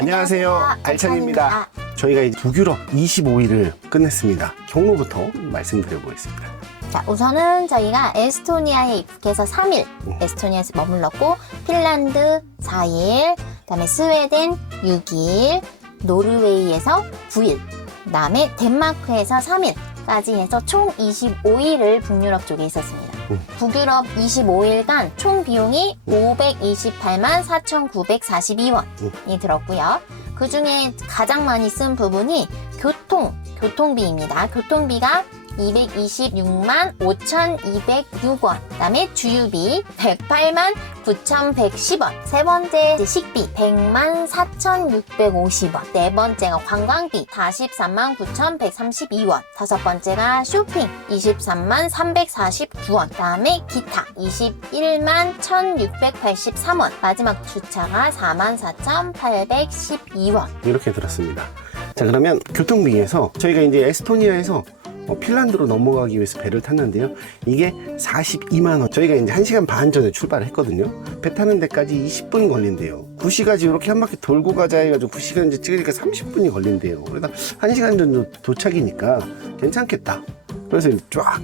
안녕하세요. 알찬입니다. 저희가 이제 북유럽 25일을 끝냈습니다. 경로부터 말씀드려보겠습니다. 자, 우선은 저희가 에스토니아에 입국해서 3일 에스토니아에서 머물렀고, 핀란드 4일, 그다음에 스웨덴 6일, 노르웨이에서 9일, 그다음에 덴마크에서 3일까지 해서 총 25일을 북유럽 쪽에 있었습니다. 북유럽 25일간 총 비용이 528만 4,942원이 들었고요. 그 중에 가장 많이 쓴 부분이 교통비입니다. 교통비가 226만 5,206원. 그다음에 주유비 108만 9,110원. 세 번째 식비 100만 4,650원. 네 번째가 관광비 43만 9,132원. 다섯 번째가 쇼핑 23만 349원. 그다음에 기타 21만 1,683원. 마지막 주차가 4만 4,812원. 이렇게 들었습니다. 자, 그러면 교통비에서 저희가 이제 에스토니아에서 핀란드로 넘어가기 위해서 배를 탔는데요. 이게 42만원. 저희가 이제 1시간 반 전에 출발을 했거든요. 배 타는 데까지 20분 걸린대요. 구시가지 이렇게 한 바퀴 돌고 가자 해가지고 9시간 이제 찍으니까 30분이 걸린대요. 그러다 1시간 전도 도착이니까 괜찮겠다. 그래서 이제 쫙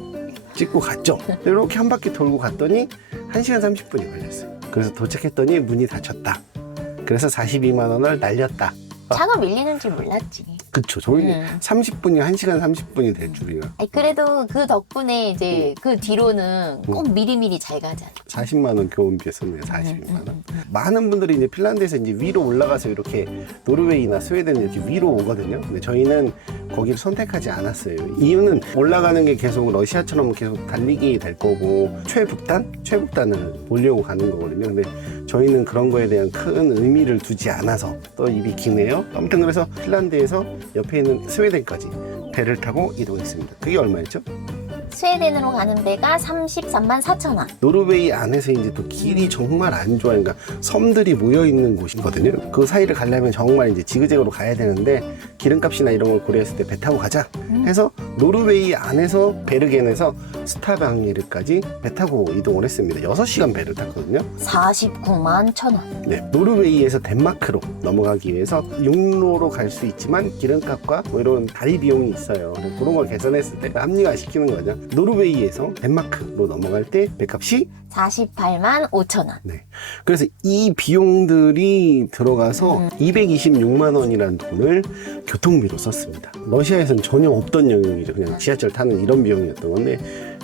찍고 갔죠. 이렇게 한 바퀴 돌고 갔더니 1시간 30분이 걸렸어요. 그래서 도착했더니 문이 닫혔다. 그래서 42만원을 날렸다. 차가 밀리는 줄 몰랐지. 그쵸. 저희는 30분이 1시간 30분이 될 줄이야. 아니, 그래도 그 덕분에 이제 그 뒤로는 꼭 미리미리 잘 가잖아. 40만원 교원비에 썼네요. 42만원. 많은 분들이 이제 핀란드에서 이제 위로 올라가서 이렇게 노르웨이나 스웨덴 이렇게 위로 오거든요. 근데 저희는 거기를 선택하지 않았어요. 이유는 올라가는 게 계속 러시아처럼 계속 달리기 될 거고, 최북단을 보려고 가는 거거든요. 근데 저희는 그런 거에 대한 큰 의미를 두지 않아서, 또 입이 기네요. 아무튼 그래서 핀란드에서 옆에 있는 스웨덴까지 배를 타고 이동했습니다. 그게 얼마였죠? 스웨덴으로 가는 배가 33만 4천 원. 노르웨이 안에서 이제 또 길이 정말 안 좋아요. 그러니까 섬들이 모여 있는 곳이거든요. 그 사이를 가려면 정말 이제 지그재그로 가야 되는데, 기름값이나 이런 걸 고려했을 때 배 타고 가자 해서 노르웨이 안에서 베르겐에서 스타방예르까지 배 타고 이동을 했습니다. 6시간 배를 탔거든요. 49만 1천 원. 네, 노르웨이에서 덴마크로 넘어가기 위해서 육로로 갈 수 있지만 기름값과 뭐 이런 다리 비용이 있어요. 그래서 그런 걸 계산했을 때 합리화 시키는 거죠. 노르웨이에서 덴마크로 넘어갈 때 배값이 48만 5천 원. 네. 그래서 이 비용들이 들어가서 226만 원이라는 돈을 교통비로 썼습니다. 러시아에서는 전혀 없던 영역이죠. 그냥 지하철 타는 이런 비용이었던 건데,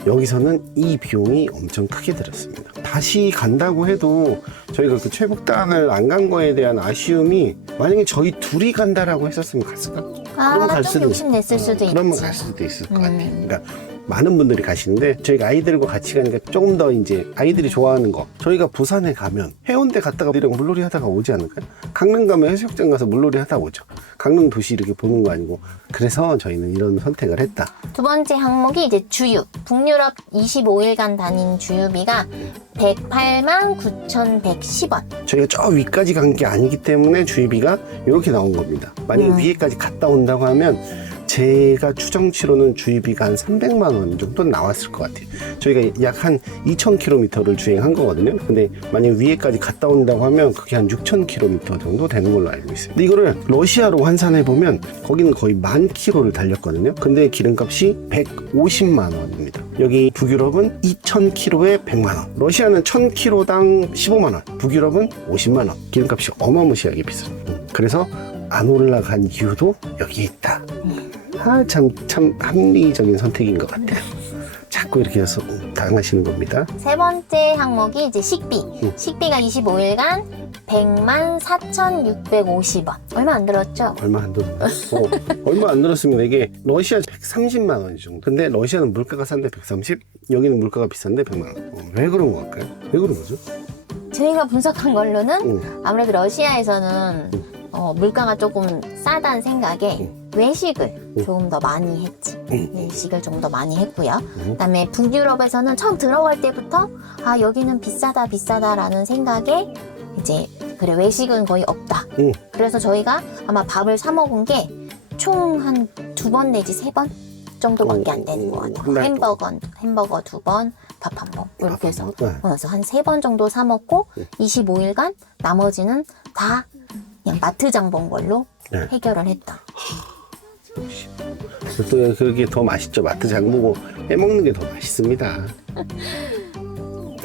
여기서는 이 비용이 엄청 크게 들었습니다. 다시 간다고 해도 저희가 그 최북단을 안 간 거에 대한 아쉬움이, 만약에 저희 둘이 간다라고 했었으면 갔을까? 아, 좀 욕심냈을 수도 있지. 그러면 갈 수도 있을 것 같아요. 그러니까 많은 분들이 가시는데, 저희가 아이들과 같이 가니까 조금 더 이제 아이들이 좋아하는 거, 저희가 부산에 가면 해운대 갔다가 우리랑 물놀이 하다가 오지 않을까요? 강릉 가면 해수욕장 가서 물놀이 하다 오죠. 강릉 도시 이렇게 보는 거 아니고. 그래서 저희는 이런 선택을 했다. 두 번째 항목이 이제 주유. 북유럽 25일간 다닌 주유비가 108만 9,110원. 저희가 저 위까지 간 게 아니기 때문에 주유비가 이렇게 나온 겁니다. 만약에 위에까지 갔다 온다고 하면 제가 추정치로는 주유비가 한 300만 원 정도는 나왔을 것 같아요. 저희가 약 한 2,000km를 주행한 거거든요. 근데 만약 위에까지 갔다 온다고 하면 그게 한 6,000km 정도 되는 걸로 알고 있어요. 근데 이거를 러시아로 환산해 보면 거기는 거의 10,000km를 달렸거든요. 근데 기름값이 150만 원입니다. 여기 북유럽은 2,000km에 100만 원. 러시아는 1,000km당 15만 원. 북유럽은 50만 원. 기름값이 어마무시하게 비싸요. 그래서 안 올라간 이유도 여기 있다. 참 합리적인 선택인 것 같아요. 자꾸 이렇게 해서 당하시는 겁니다. 세 번째 항목이 이제 식비. 식비가 25일간 100만 4,650원. 얼마 안 들었죠? 얼마 안 들었나? 얼마 안 들었습니다. 이게 러시아 130만 원 정도. 근데 러시아는 물가가 싼데 130? 여기는 물가가 비싼데 100만 원. 왜 그런 것 같아요? 왜 그런 거죠? 저희가 분석한 걸로는 아무래도 러시아에서는 물가가 조금 싸다는 생각에 외식을 조금 더 많이 했지. 외식을 좀 더 많이 했고요. 그다음에 북유럽에서는 처음 들어갈 때부터 여기는 비싸다라는 생각에 이제 그래, 외식은 거의 없다. 그래서 저희가 아마 밥을 사 먹은 게 총 한 2번 내지 3번 정도밖에 안 되는 것 같아요. 햄버거 2번, 밥 1번 이렇게 해서 그래서 한 3번 정도 사 먹고 25일간 나머지는 다 그냥 마트장 본 걸로 네. 해결을 했다. 또 그게 더 맛있죠. 마트 장 보고 해먹는 게 더 맛있습니다.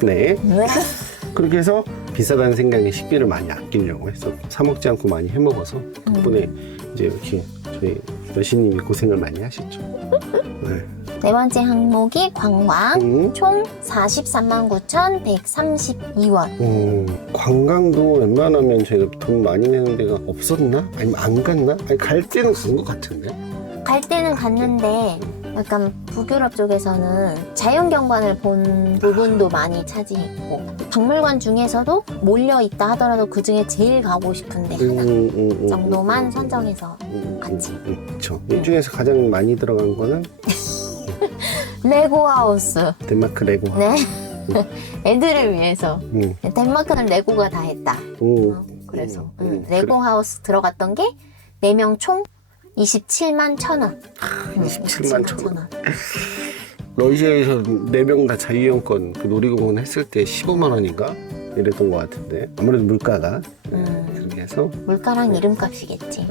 네. 왜? 그렇게 해서 비싸다는 생각에 식비를 많이 아끼려고 했어. 사 먹지 않고 많이 해 먹어서 덕분에 이제 이렇게 저희 여신님이 고생을 많이 하셨죠. 네. 네 번째 항목이 관광. 총 43만 9,132원. 관광도 웬만하면 저희가 돈 많이 내는 데가 없었나? 아니면 안 갔나? 아니 갈 때는 간 것 같은데. 갈 때는 갔는데 약간 북유럽 쪽에서는 자연경관을 본 부분도 많이 차지했고 박물관 중에서도 몰려있다 하더라도 그 중에 제일 가고 싶은데 하나 정도만 선정해서 갔지. 그렇죠. 이 중에서 가장 많이 들어간 거는 레고하우스. 덴마크 레고. 네. 애들을 위해서. 덴마크는 레고가 다 했다. 그래서 레고하우스 들어갔던 게 4명 총 27만 1,000원. 27만 1,000원. 러시아에서 4명 다 자유이용권 그 놀이공원 했을 때 15만 원인가? 이랬던 것 같은데 아무래도 물가가 그렇게 해서 물가랑 이름값이겠지.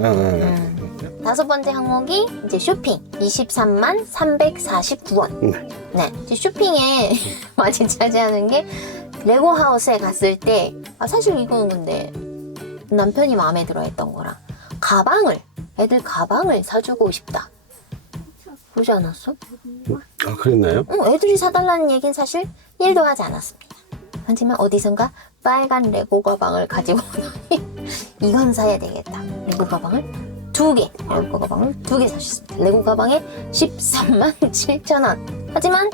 다섯 번째 항목이 이제 쇼핑 23만 349원. 네, 이제 쇼핑에 많이 차지하는 게 레고하우스에 갔을 때 사실 이거는 근데 남편이 마음에 들어 했던 거라 애들 가방을 사주고 싶다 그러지 않았어? 아 그랬나요? 애들이 사달라는 얘기는 사실 1도 하지 않았습니다. 하지만 어디선가 빨간 레고 가방을 가지고 오더니 이건 사야 되겠다. 레고 가방을 2개 사셨습니다. 레고 가방에 13만 7,000원. 하지만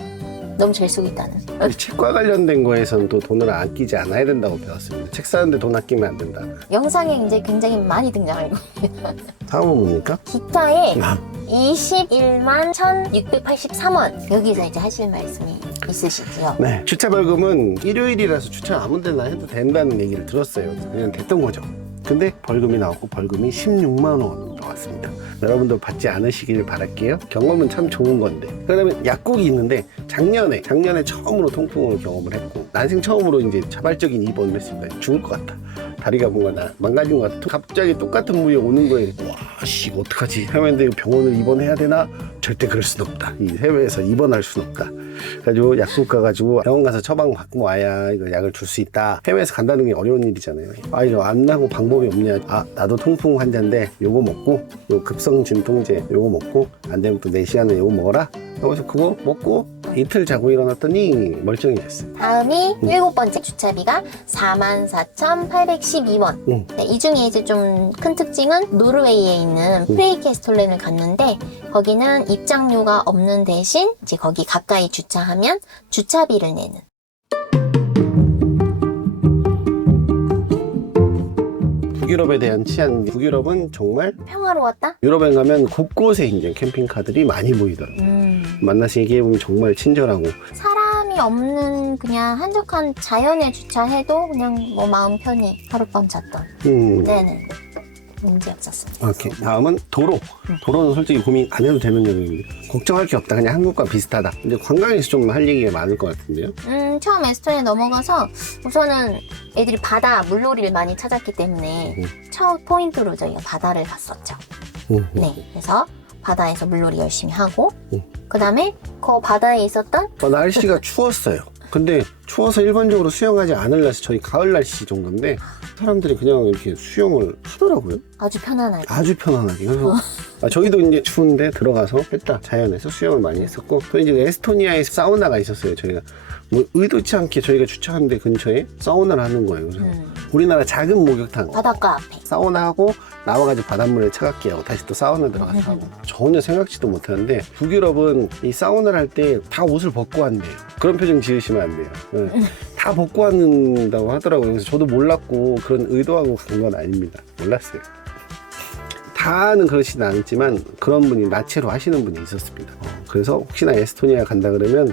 너무 잘 쓰고 있다는. 책과 관련된 거에서는 또 돈을 아끼지 않아야 된다고 배웠습니다. 책 사는데 돈 아끼면 안 된다. 영상에 이제 굉장히 많이 등장할 겁니다. 다음은 뭡니까? 기타에 21만 1,683원. 여기서 이제 하실 말씀이 있으시지요? 네. 주차 벌금은 일요일이라서 주차 아무 데나 해도 된다는 얘기를 들었어요. 그냥 됐던 거죠. 근데 벌금이 나왔고 벌금이 16만 원 나왔습니다. 여러분도 받지 않으시길 바랄게요. 경험은 참 좋은 건데. 그다음에 약국이 있는데 작년에 처음으로 통풍을 경험을 했고 난생 처음으로 이제 자발적인 입원을 했습니다. 죽을 것 같다. 다리가 뭔가 망가진 것 같아. 갑자기 똑같은 부위에 오는 거예요. 와, 씨, 이거 어떡하지? 해외인데 병원을 입원해야 되나? 절대 그럴 순 없다. 이 해외에서 입원할 순 없다. 그래가지고 약국 가가지고 병원 가서 처방 받고 와야 이거 약을 줄 수 있다. 해외에서 간다는 게 어려운 일이잖아요. 아, 이거 안 나고 방법이 없냐? 아, 나도 통풍 환자인데 요거 먹고 요 급성 진통제 요거 먹고 안 되면 또 4시간은 요거 먹어라. 그래서 그거 먹고 이틀 자고 일어났더니 멀쩡해졌어요. 다음이 7번째 주차비가 44,812원. 네, 이 중에 이제 좀 큰 특징은 노르웨이에 있는 프레이케스톨렌을 갔는데 거기는 입장료가 없는 대신 이제 거기 가까이 주차하면 주차비를 내는. 북유럽에 대한 치안. 북유럽은 정말 평화로웠다? 유럽에 가면 곳곳에 이제 캠핑카들이 많이 보이더라고요. 만나서 얘기해보면 정말 친절하고 사람이 없는 그냥 한적한 자연에 주차해도 그냥 뭐 마음 편히 하룻밤 잤던 때는 문제 없었습니다. 오케이. 다음은 도로. 도로는 솔직히 고민 안 해도 되는 영역입니다. 걱정할 게 없다. 그냥 한국과 비슷하다. 근데 관광에서 좀 할 얘기가 많을 것 같은데요. 처음 에스토니아 넘어가서 우선은 애들이 바다 물놀이를 많이 찾았기 때문에 첫 포인트로 저희가 바다를 갔었죠. 네, 그래서 바다에서 물놀이 열심히 하고 그 다음에 그 바다에 있었던 날씨가 추웠어요. 근데 추워서 일반적으로 수영하지 않을 날씨, 저희 가을 날씨 정도인데 사람들이 그냥 이렇게 수영을 하더라고요. 아주 편안하게. 아주 편안하게. 그래서 저희도 이제 추운데 들어가서 했다. 자연에서 수영을 많이 했었고 또 이제 에스토니아에 사우나가 있었어요. 저희가 뭐 의도치 않게 저희가 주차한 데 근처에 사우나를 하는 거예요. 그래서 우리나라 작은 목욕탕 바닷가 앞에 사우나하고 나와가지고 바닷물에 차갑게 하고 다시 또 사우나 들어가서 하고 전혀 생각지도 못하는데 북유럽은 이 사우나를 할 때 다 옷을 벗고 한대요. 그런 표정 지으시면 안 돼요. 네. 다 벗고 한다고 하더라고요. 그래서 저도 몰랐고 그런 의도하고 간 건 아닙니다. 몰랐어요. 다는 그렇지는 않았지만 그런 분이 나체로 하시는 분이 있었습니다. 그래서 혹시나 에스토니아 간다 그러면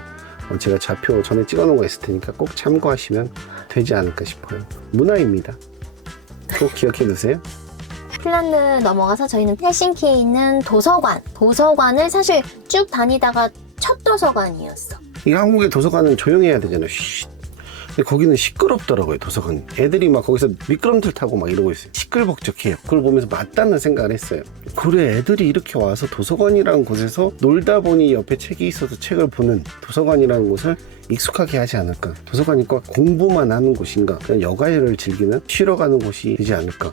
제가 좌표 전에 찍어놓은 거 있을 테니까 꼭 참고하시면 되지 않을까 싶어요. 문화입니다. 꼭 기억해 두세요. 핀란드 넘어가서 저희는 헬싱키에 있는 도서관을 사실 쭉 다니다가 첫 도서관이었어. 이 한국의 도서관은 조용해야 되잖아요. 쉿. 근데 거기는 시끄럽더라고요, 도서관. 애들이 막 거기서 미끄럼틀 타고 막 이러고 있어요. 시끌벅적해요. 그걸 보면서 맞다는 생각을 했어요. 그래, 애들이 이렇게 와서 도서관이라는 곳에서 놀다 보니 옆에 책이 있어서 책을 보는 도서관이라는 곳을 익숙하게 하지 않을까. 도서관이 꼭 공부만 하는 곳인가, 그냥 여가를 즐기는 쉬러 가는 곳이 되지 않을까,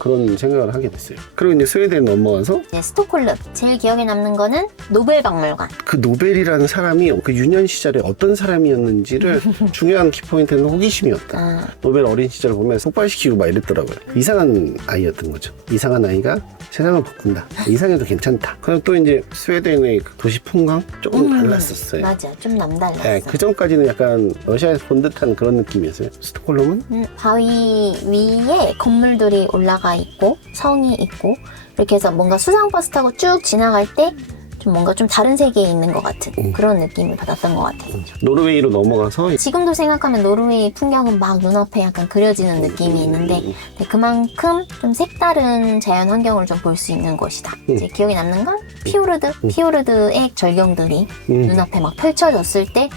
그런 생각을 하게 됐어요. 그리고 이제 스웨덴 넘어가서 네, 스톡홀름. 제일 기억에 남는 거는 노벨 박물관. 그 노벨이라는 사람이 그 유년 시절에 어떤 사람이었는지를 중요한 키포인트는 호기심이었다. 노벨 어린 시절을 보면 폭발시키고 막 이랬더라고요. 이상한 아이였던 거죠. 이상한 아이가 세상을 바꾼다. 이상해도 괜찮다. 그리고 또 이제 스웨덴의 그 도시 풍광 조금 달랐었어요. 맞아, 좀 남달랐어. 네, 그 전까지는 약간 러시아에서 본 듯한 그런 느낌이었어요. 스톡홀름은 바위 위에 건물들이 올라가 있고 성이 있고 이렇게 해서 뭔가 수상버스 타고 쭉 지나갈 때 좀 뭔가 좀 다른 세계에 있는 것 같은 그런 느낌을 받았던 것 같아요. 노르웨이로 넘어가서 지금도 생각하면 노르웨이 풍경은 막 눈앞에 약간 그려지는 느낌이 있는데 네, 그만큼 좀 색다른 자연 환경을 좀 볼 수 있는 곳이다. 이제 기억에 남는 건 피오르드. 피오르드의 절경들이 눈앞에 막 펼쳐졌을 때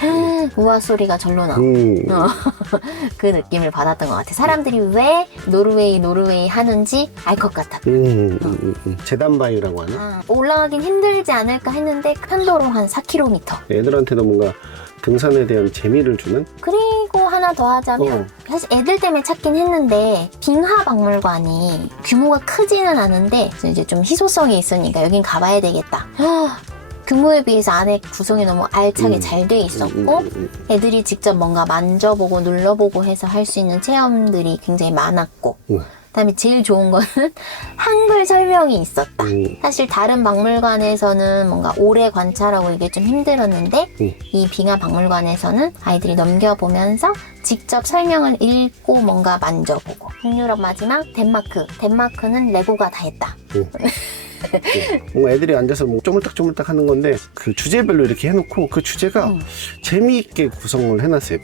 우와 소리가 절로 나고 그 느낌을 받았던 것 같아요. 사람들이 왜 노르웨이 하는지 알 것 같았다. 재단바위라고 하나? 올라가긴 힘들지 않을까 했는데 편도로 한 4km. 애들한테도 뭔가 등산에 대한 재미를 주는? 그리고 하나 더 하자면 사실 애들 때문에 찾긴 했는데 빙하 박물관이 규모가 크지는 않은데 이제 좀 희소성이 있으니까 여긴 가봐야 되겠다. 규모에 비해서 안에 구성이 너무 알차게 잘 돼 있었고 애들이 직접 뭔가 만져보고 눌러보고 해서 할 수 있는 체험들이 굉장히 많았고 그다음에 제일 좋은 거는 한글 설명이 있었다. 사실 다른 박물관에서는 뭔가 오래 관찰하고 이게 좀 힘들었는데 이 빙하 박물관에서는 아이들이 넘겨보면서 직접 설명을 읽고 뭔가 만져보고. 북유럽 마지막 덴마크. 덴마크는 레고가 다 했다. 뭔가 애들이 앉아서 뭐 쪼물딱쪼물딱 하는 건데 그 주제별로 이렇게 해놓고 그 주제가 재미있게 구성을 해놨어요.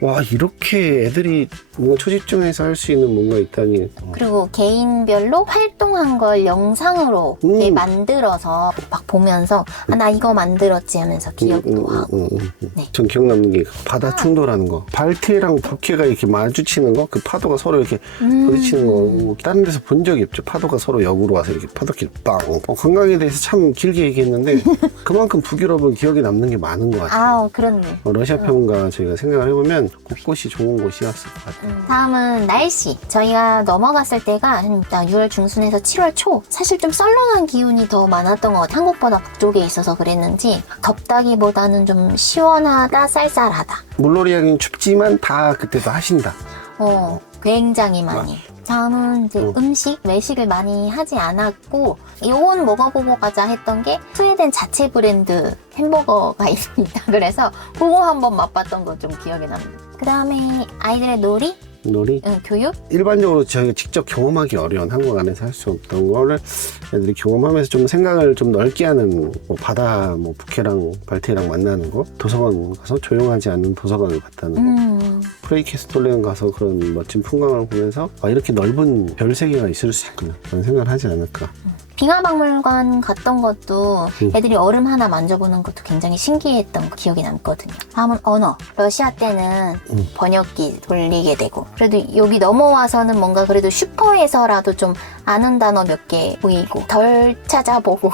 와, 이렇게 애들이 뭔가 초집중해서 할 수 있는 뭔가 있다니. 그리고 개인별로 활동한 걸 영상으로 이렇게 만들어서 막 보면서 나 이거 만들었지 하면서 기억도 하고. 네. 전 기억남는 게 바다 충돌하는 거, 발트해랑 북해가 이렇게 마주치는 거, 그 파도가 서로 이렇게 부딪히는 거 다른 데서 본 적이 없죠. 파도가 서로 역으로 와서 이렇게 파도길 빵. 관광에 대해서 참 길게 얘기했는데 그만큼 북유럽은 기억에 남는 게 많은 것 같아요. 그렇네. 러시아 편과 저희가 생각을 해보면 곳곳이 좋은 곳이었을 것 같아요. 다음은 날씨. 저희가 넘어갔을 때가 일단 6월 중순에서 7월 초. 사실 좀 썰렁한 기운이 더 많았던 것 같아요. 한국보다 북쪽에 있어서 그랬는지 덥다기보다는 좀 시원하다, 쌀쌀하다. 물놀이 하긴 춥지만 다 그때도 하신다. 굉장히 많이. 다음은 이제 음식, 외식을 많이 하지 않았고 요건 먹어보고 가자 했던 게 스웨덴 자체 브랜드 햄버거가 있습니다. 그래서 그거 한번 맛봤던 거 좀 기억에 납니다. 그 다음에 아이들의 놀이, 교육. 일반적으로 저희가 직접 경험하기 어려운 한국 안에서 할 수 없던 거를 애들이 경험하면서 좀 생각을 좀 넓게 하는 뭐 바다, 뭐 북해랑 발트해랑 만나는 거, 도서관 가서 조용하지 않은 도서관을 갔다는 거, 프레이케스톨렌 가서 그런 멋진 풍광을 보면서 이렇게 넓은 별 세계가 있을 수 있구나 그런 생각을 하지 않을까. 빙하박물관 갔던 것도 애들이 얼음 하나 만져보는 것도 굉장히 신기했던 기억이 남거든요. 다음은 언어. 러시아 때는 번역기 돌리게 되고 그래도 여기 넘어와서는 뭔가 그래도 슈퍼에서라도 좀 아는 단어 몇 개 보이고 덜 찾아보고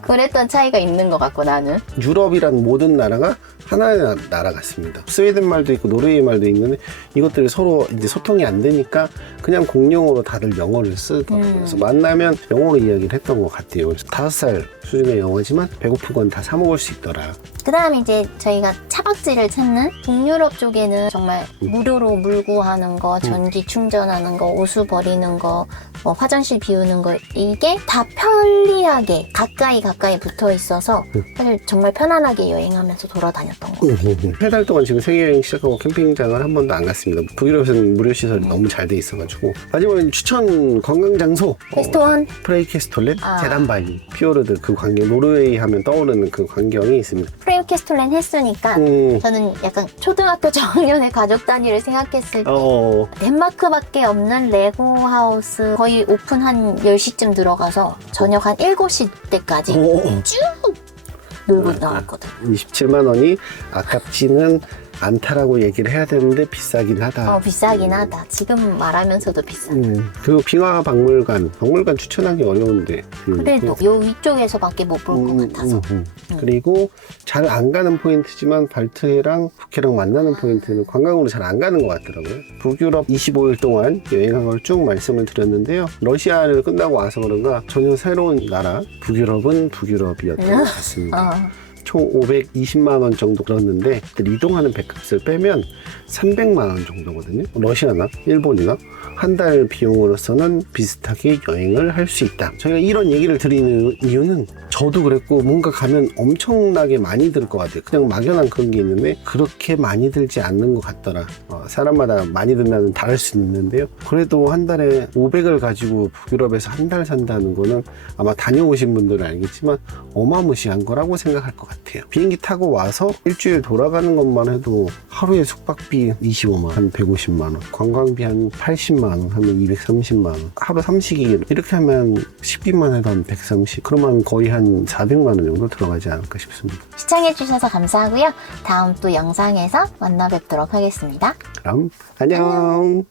그랬던 차이가 있는 것 같고 나는. 유럽이란 모든 나라가 하나의 나라 같습니다. 스웨덴 말도 있고 노르웨이 말도 있는데 이것들이 서로 이제 소통이 안 되니까 그냥 공용어로 다들 영어를 쓰더라고요. 그래서 만나면 영어로 이야기를 했던 것 같아요. 그래서 5살 수준의 영어지만 배고픈 건 다 사 먹을 수 있더라. 그 다음에 이제 저희가 차박지를 찾는 북유럽 쪽에는 정말 무료로 물구하는 거, 전기 충전하는 거, 오수 버리는 거, 뭐 화장실 비우는 거 이게 다 편리하게 가까이 붙어 있어서 사실 정말 편안하게 여행하면서 돌아다녔던 거 같아요. 3달 동안 지금 세계 여행 시작하고 캠핑장을 한 번도 안 갔습니다. 북유럽에서는 무료 시설이 너무 잘 돼 있어가지고. 마지막에 추천 관광 장소 퀘스트원 프레이케스톨렌, 재단바위, 피오르드 그 광경, 노르웨이 하면 떠오르는 그 광경이 있습니다. 프레이케스톨렌 했으니까 저는 약간 초등학교 저학년의 가족 단위를 생각했을 때 덴마크밖에 없는 레고 하우스 거의 오픈 한 10시쯤 들어가서 저녁 한 7시 때까지 쭉 놀고 나왔거든. 27만 원이 아깝지는 않다라고 얘기를 해야 되는데 비싸긴 하다. 비싸긴 하다. 지금 말하면서도 비싸. 그리고 빙하박물관 추천하기 어려운데. 그래도 요 위쪽에서밖에 못 볼 것 같아서. 그리고 잘 안 가는 포인트지만 발트해랑 북해랑 만나는 포인트는 관광으로 잘 안 가는 것 같더라고요. 북유럽 25일 동안 여행한 걸 쭉 말씀을 드렸는데요. 러시아를 끝나고 와서 그런가 전혀 새로운 나라, 북유럽은 북유럽이었던 것 같습니다. 총 520만 원 정도 들었는데 이동하는 배값을 빼면 300만 원 정도거든요. 러시아나 일본이나 한 달 비용으로서는 비슷하게 여행을 할 수 있다. 저희가 이런 얘기를 드리는 이유는 저도 그랬고 뭔가 가면 엄청나게 많이 들 것 같아요. 그냥 막연한 그런 게 있는데 그렇게 많이 들지 않는 것 같더라. 사람마다 많이 든다는 다를 수 있는데요. 그래도 한 달에 500을 가지고 북유럽에서 한 달 산다는 거는 아마 다녀오신 분들은 알겠지만 어마무시한 거라고 생각할 것 같아요. 비행기 타고 와서 일주일 돌아가는 것만 해도 하루에 숙박비 25만 원, 한 150만 원, 관광비 한 80만 원, 하면 230만 원, 하루 3식이 이렇게 하면 식비만 해도 한 130, 그러면 거의 한 400만 원 정도 들어가지 않을까 싶습니다. 시청해주셔서 감사하고요. 다음 또 영상에서 만나 뵙도록 하겠습니다. 그럼 안녕.